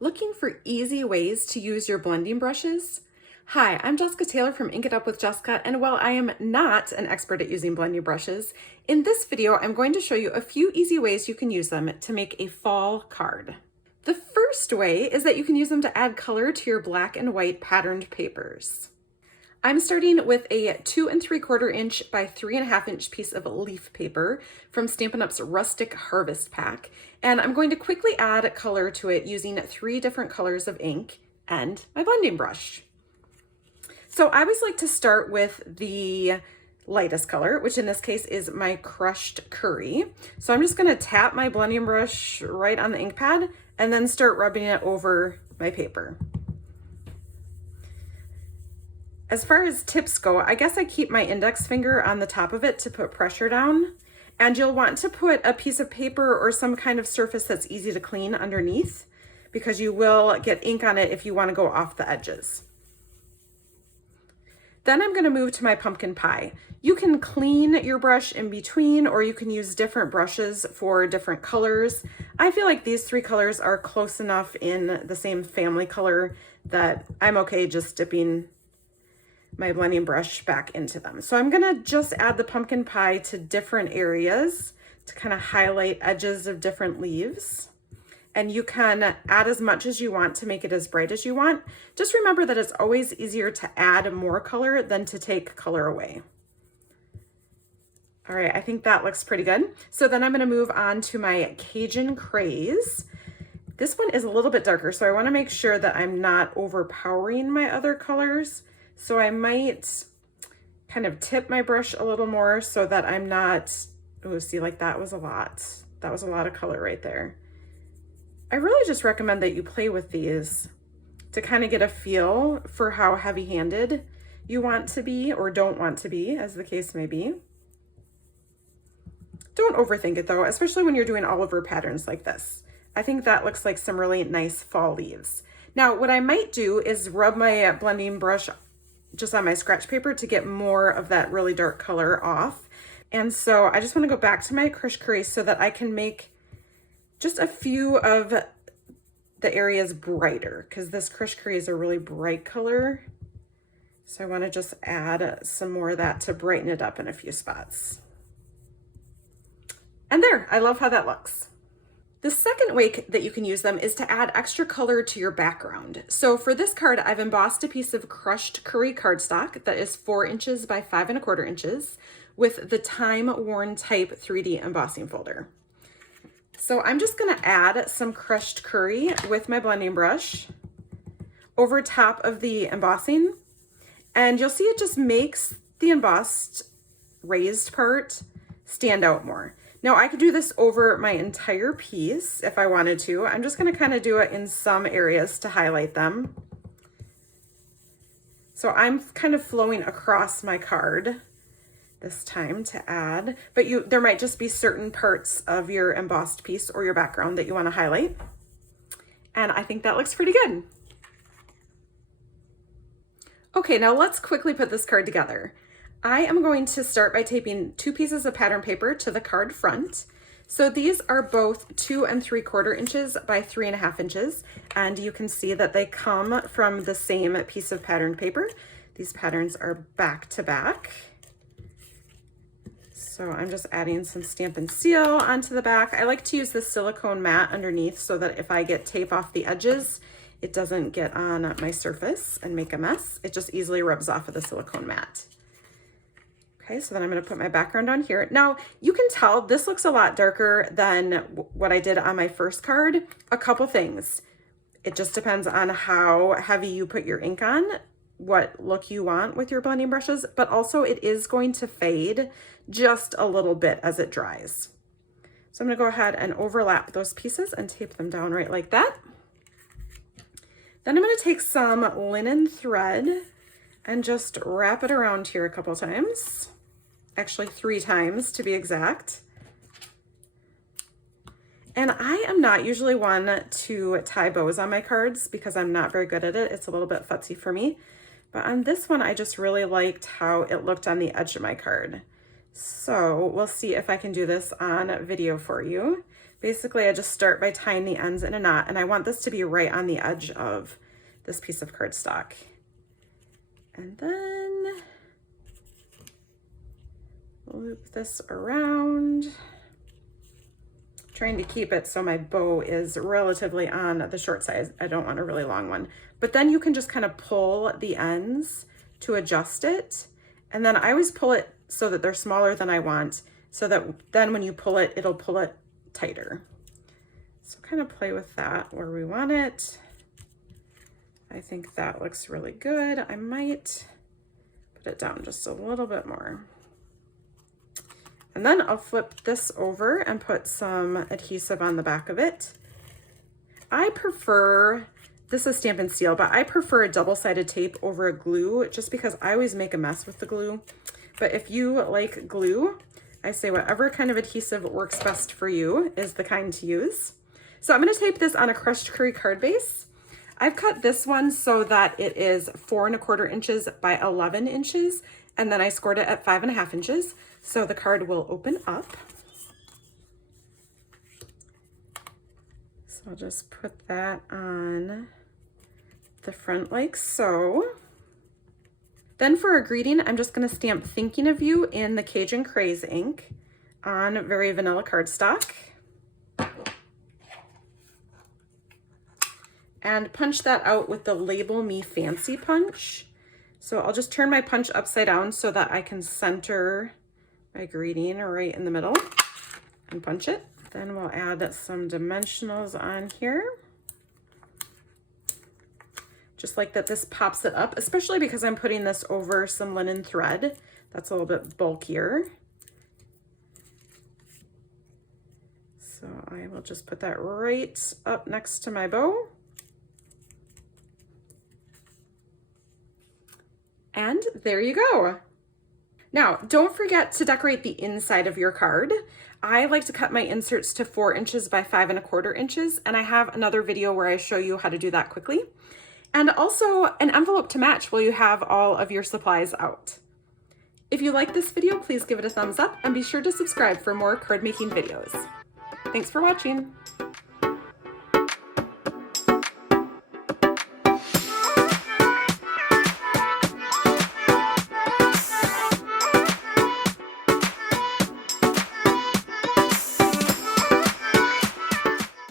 Looking for easy ways to use your blending brushes? Hi, I'm Jessica Taylor from Ink It Up with Jessica, and while I am not an expert at using blending brushes, in this video I'm going to show you a few easy ways you can use them to make a fall card. The first way is that you can use them to add color to your black and white patterned papers. I'm starting with a 2 3/4 inch by 3.5 inch piece of leaf paper from Stampin' Up's Rustic Harvest Pack, and I'm going to quickly add color to it using 3 different colors of ink and my blending brush. So I always like to start with the lightest color, which in this case is my crushed curry. So I'm just going to tap my blending brush right on the ink pad and then start rubbing it over my paper. As far as tips go, I guess I keep my index finger on the top of it to put pressure down, and you'll want to put a piece of paper or some kind of surface that's easy to clean underneath, because you will get ink on it if you want to go off the edges. Then I'm going to move to my pumpkin pie. You can clean your brush in between, or you can use different brushes for different colors. I feel like these 3 colors are close enough in the same family color that I'm okay just dipping my blending brush back into them. So I'm gonna just add the pumpkin pie to different areas to kind of highlight edges of different leaves. And you can add as much as you want to make it as bright as you want. Just remember that it's always easier to add more color than to take color away. All right, I think that looks pretty good. So then I'm gonna move on to my Cajun Craze. This one is a little bit darker, so I wanna make sure that I'm not overpowering my other colors. So I might kind of tip my brush a little more so that I'm not, oh, see, like that was a lot. That was a lot of color right there. I really just recommend that you play with these to kind of get a feel for how heavy-handed you want to be or don't want to be, as the case may be. Don't overthink it though, especially when you're doing all over patterns like this. I think that looks like some really nice fall leaves. Now, what I might do is rub my blending brush just on my scratch paper to get more of that really dark color off. And so I just want to go back to my crushed curry so that I can make just a few of the areas brighter, because this crushed curry is a really bright color. So I want to just add some more of that to brighten it up in a few spots. And there, I love how that looks. The second way that you can use them is to add extra color to your background. So for this card, I've embossed a piece of crushed curry cardstock that is 4 inches by 5.25 inches with the time-worn type 3D embossing folder. So I'm just gonna add some crushed curry with my blending brush over top of the embossing, and you'll see it just makes the embossed raised part stand out more. Now I could do this over my entire piece if I wanted to. I'm just gonna kind of do it in some areas to highlight them. So I'm kind of flowing across my card this time to add, but there might just be certain parts of your embossed piece or your background that you wanna highlight. And I think that looks pretty good. Okay, now let's quickly put this card together. I am going to start by taping 2 pieces of pattern paper to the card front. So these are both 2 3/4 inches by 3.5 inches, and you can see that they come from the same piece of patterned paper. These patterns are back to back. So I'm just adding some Stampin' Seal onto the back. I like to use the silicone mat underneath so that if I get tape off the edges, it doesn't get on my surface and make a mess. It just easily rubs off of the silicone mat. Okay, so then I'm gonna put my background on here. Now, you can tell this looks a lot darker than what I did on my first card. A couple things. It just depends on how heavy you put your ink on, what look you want with your blending brushes, but also it is going to fade just a little bit as it dries. So I'm gonna go ahead and overlap those pieces and tape them down right like that. Then I'm gonna take some linen thread and just wrap it around here a couple times. Actually 3 times to be exact. And I am not usually one to tie bows on my cards because I'm not very good at it. It's a little bit futzy for me. But on this one, I just really liked how it looked on the edge of my card. So we'll see if I can do this on video for you. Basically, I just start by tying the ends in a knot, and I want this to be right on the edge of this piece of cardstock. And then loop this around, trying to keep it so my bow is relatively on the short side. I don't want a really long one. But then you can just kind of pull the ends to adjust it. And then I always pull it so that they're smaller than I want, so that then when you pull it, it'll pull it tighter. So kind of play with that where we want it. I think that looks really good. I might put it down just a little bit more. And then I'll flip this over and put some adhesive on the back of it. I prefer, this is Stampin' Steel, but I prefer a double-sided tape over a glue just because I always make a mess with the glue. But if you like glue, I say whatever kind of adhesive works best for you is the kind to use. So I'm going to tape this on a crushed curry card base. I've cut this one so that it is 4 1/4 inches by 11 inches, and then I scored it at 5 1/2 inches. So the card will open up. So I'll just put that on the front like so. Then for a greeting, I'm just going to stamp Thinking of You in the Cajun Craze ink on very vanilla cardstock. And punch that out with the Label Me Fancy punch. So I'll just turn my punch upside down so that I can center my greeting right in the middle and punch it. Then we'll add some dimensionals on here. Just like that, this pops it up, especially because I'm putting this over some linen thread that's a little bit bulkier. So I will just put that right up next to my bow. And there you go. Now, don't forget to decorate the inside of your card. I like to cut my inserts to 4 inches by 5 1/4 inches, and I have another video where I show you how to do that quickly. And also an envelope to match while you have all of your supplies out. If you like this video, please give it a thumbs up and be sure to subscribe for more card making videos. Thanks for watching.